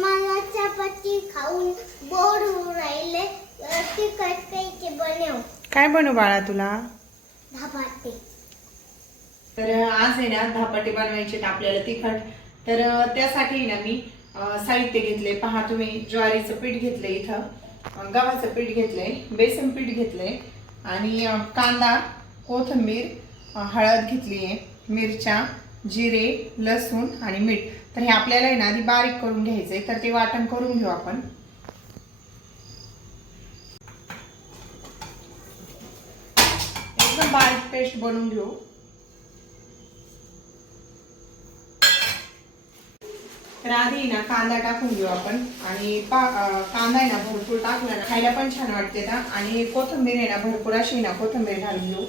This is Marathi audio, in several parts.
मला चपाती खाऊन बोर होऊन राहिले. तिखट काहीचे बनव. काय बनवू बाळा तुला? धपाटे. तर आज आहे ना धपाटे बनवायचे आपल्याला तिखट. तर त्यासाठी ना मी साहित्य घेतले. पहा तुम्ही, ज्वारीचं पीठ घेतलंय, इथं गव्हाचं पीठ घेतलंय, बेसन पीठ घेतलंय आणि कांदा, कोथिंबीर, हळद घेतली आहे, मिरच्या, जिरे, लसूण आणि मीठ. तर हे आपल्याला आहे ना आधी बारीक करून घ्यायचंय. तर ते वाटण करून घेऊ आपण. एकदम बारीक पेस्ट बनवून घेऊ. तर आधी ना कांदा टाकून घेऊ आपण. आणि कांदा आहे ना भरपूर टाकला ना खायला पण छान वाटते ना. आणि कोथिंबीर आहे ना भरपूर अशी ना कोथिंबीर घालून घेऊ.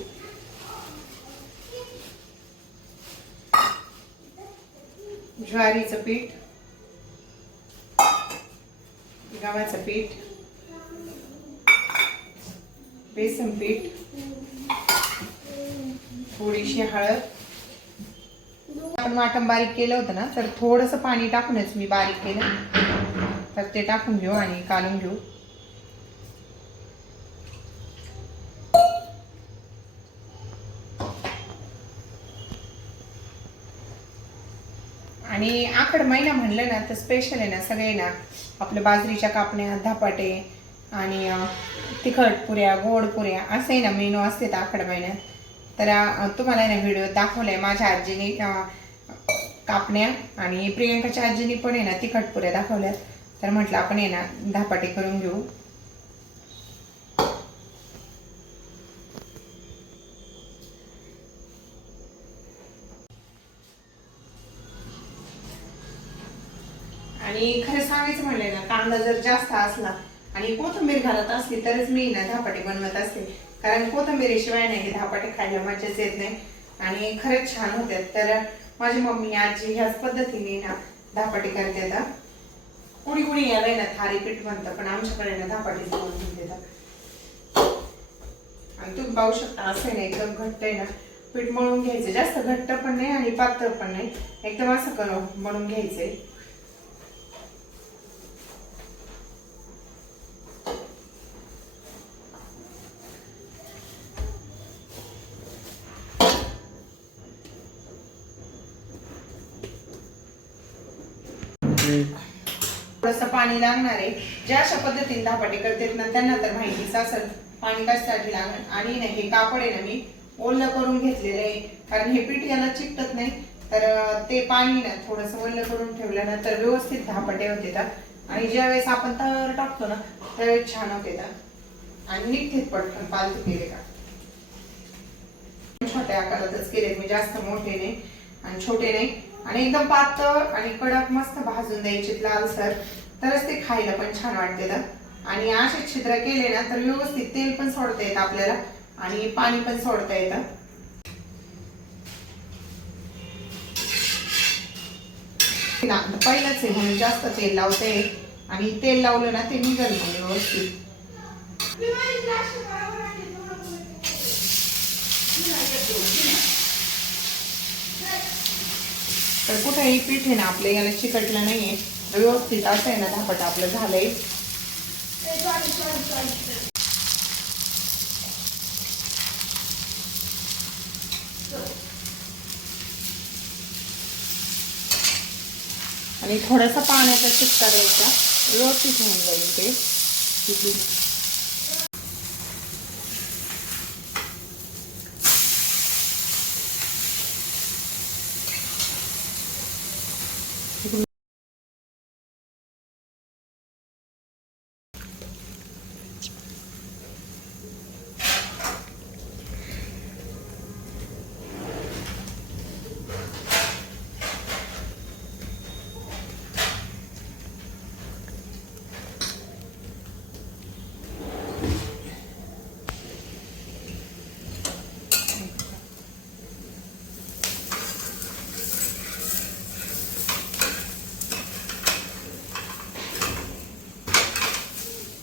ज्वारीचं पीठ, गव्हाचं पीठ, बेसन पीठ, थोडीशी हळद. आपण वाटण बारीक केलं होतं ना, तर थोडंसं पाणी टाकूनच मी बारीक केलं. तर ते टाकून घेऊ आणि कालून घेऊ. आणि आखड महिना म्हणलं ना तर स्पेशल आहे ना सगळे ना आपल्या बाजरीच्या कापण्या, धपाटे आणि तिखट पुऱ्या, गोड पुऱ्या असे ना मेनू असते आखड महिन्यात. तर तुम्हाला ना व्हिडिओ दाखवलाय माझ्या आजीने कापण्या, आणि प्रियंकाच्या आजीने पण आहे ना तिखट पुऱ्या दाखवल्यात. तर म्हटलं आपण आहे ना धपाटे करून घेऊ. आणि खरं सांगायचं म्हणलं ना, कांदा जर जास्त असला आणि कोथिंबीर घालत असली तरच मी ना धपाटे बनवत असते. कारण कोथिंबीरीशिवाय नाही धपाटे खायला मजाच येत नाही आणि खरंच छान होतात. तर माझी मम्मी, आजी ह्याच पद्धतीने ना धपाटे करते. कुणी कुणी याला ना थालीपीठ म्हणतं, पण आमच्याकडे ना धपाटेच बनवून देतात. आणि तुम्ही पाहू शकता असं ना एकदम घट्ट आहे ना पीठ मळून घ्यायचं. जास्त घट्ट पण नाही आणि पातळ पण नाही, एकदम असं करून मळून घ्यायचंय. थोडंसं पाणी लागणार आहे. ज्या अशा पद्धतीने धपाटे करतात ना त्यांना तर माहितीच असेल पाणी कशासाठी लागणार. आणि नाही हे कापड आहे ना मी ओलं करून घेतलेलं आहे, कारण हे पीठ याला चिकटत नाही. तर ते पाणी ना थोडंसं ओलं करून ठेवल्यानंतर व्यवस्थित धपाटे होते. आणि ज्यावेळेस आपण तव्यावर टाकतो ना त्यावेळेस छान होते आणि निघतेत पटकन. पालथी केले का छोट्या आकारातच केलेत मी, जास्त मोठे नाही आणि छोटे नाही. आणि एकदम पातळ आणि कडक मस्त भाजून द्यायचे लालसर, तरच ते खायला पण छान वाटते. आणि असे छिद्र केले ना तर व्यवस्थित तेल पण सोडता येतं आपल्याला आणि पाणी पण सोडता येतं. पहिलंच आहे म्हणून जास्त तेल लावते आणि तेल लावलं ना ते निघल मग व्यवस्थित. तर कुठेही पीठ आहे ना आपलं याला चिकटलं नाहीये, व्यवस्थित असं आहे ना धपाट आपलं झालंय. आणि थोडासा पाण्याचा चिकटा द्यायचा, व्यवस्थित होऊन जाईल ते.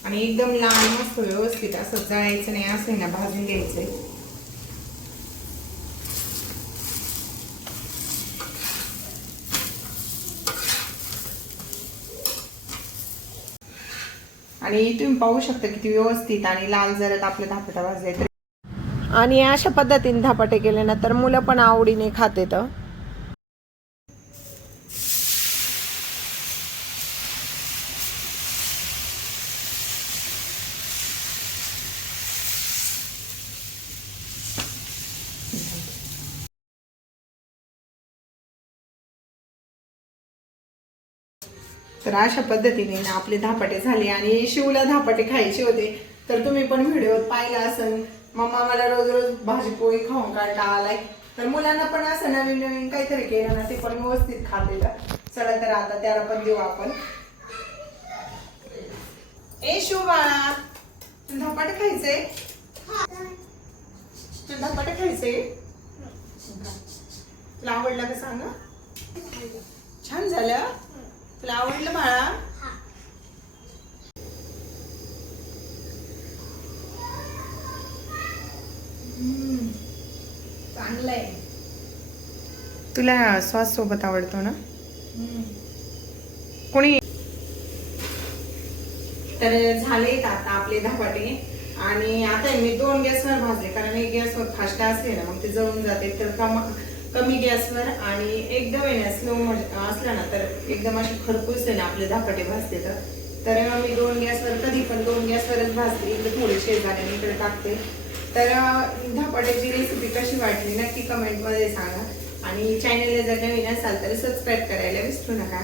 आणि एकदम लाल मस्त व्यवस्थित असं जळायचं नाही, असं आहे ना भाजून घ्यायचंय. आणि तुम्ही पाहू शकता किती व्यवस्थित आणि लाल जरत आपले धापटा भाजले. आणि अशा पद्धतीने धापाटे केले ना तर मुलं पण आवडीने खातेत. तर अशा पद्धतीने ना आपले धापाटे झाले. आणि शिवला धापाटे खायचे होते तर तुम्ही पण व्हिडिओ पाहिला असेल. मम्मा मला रोज रोज भाजी पोळी खाऊन कंटाळा आलाय. तर मुलांना पण असं नवीन नवीन काहीतरी केलं ना ते पण व्यवस्थित खाते. चला तर आता त्याला पण देऊ आपण. ए शिव बाळा, तुला धपाटे खायचे? तुला धपाटे खायचे? तुला आवडलं का सांग? छान झालं? तुला आवडलं बाळा? चांगलंय. तुला सॉस सोबत आवडतो ना? कोणी तर झाले आता आपले धपाटे. आणि आता मी 2 गॅसवर भाजले कारण एक गॅसवर फास्ट असले ना मग ते जळून जाते. तर कमी गॅसवर आणि एकदम आहे ना स्लो असला ना तर एकदम असे खरपूस आहे ना आपले धपाटे भाजते. तर मी 2 गॅसवर कधी पण 2 गॅसवरच भाजते. इकडे थोडी शेजारी इकडे टाकते. तर धपाट्याची रेसिपी कशी वाटली नक्की कमेंटमध्ये सांगा. आणि चॅनलला जर नवीन असाल तर सबस्क्राईब करायला विसरू नका.